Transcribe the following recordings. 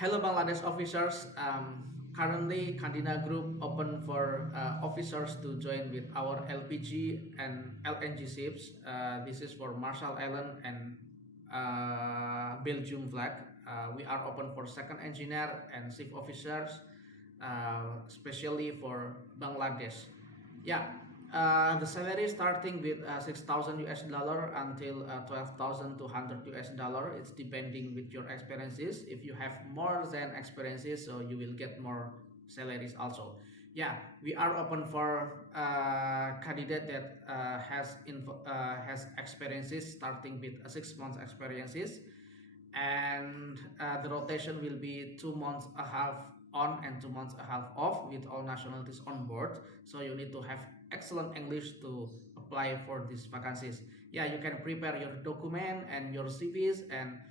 Hello, Bangladesh officers. Currently, Candina Group open for officers to join with our LPG and LNG ships. This is for Marshall Island and Belgium flag. We are open for second engineer and ship officers, especially for Bangladesh. Yeah, the salary starting with 6,000 US dollar until 12,200 US dollar. It's depending with your experiences. If you have more than experiences, so you will get more salaries also. Yeah, we are open for candidate that has experiences starting with 6 months experiences, and the rotation will be 2 months a half on and 2 months a half off with all nationalities on board. So you need to have excellent English to apply for these vacancies. Yeah, you can prepare your document and your CVs and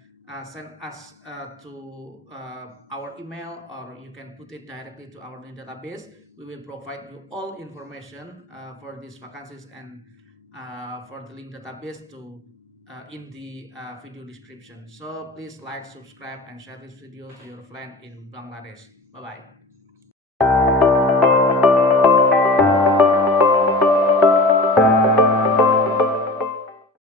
send us to our email, or you can put it directly to our database. We will provide you all information for these vacancies and for the link database to in the video description. So please like, subscribe, and share this video to your friend in Bangladesh. Bye bye.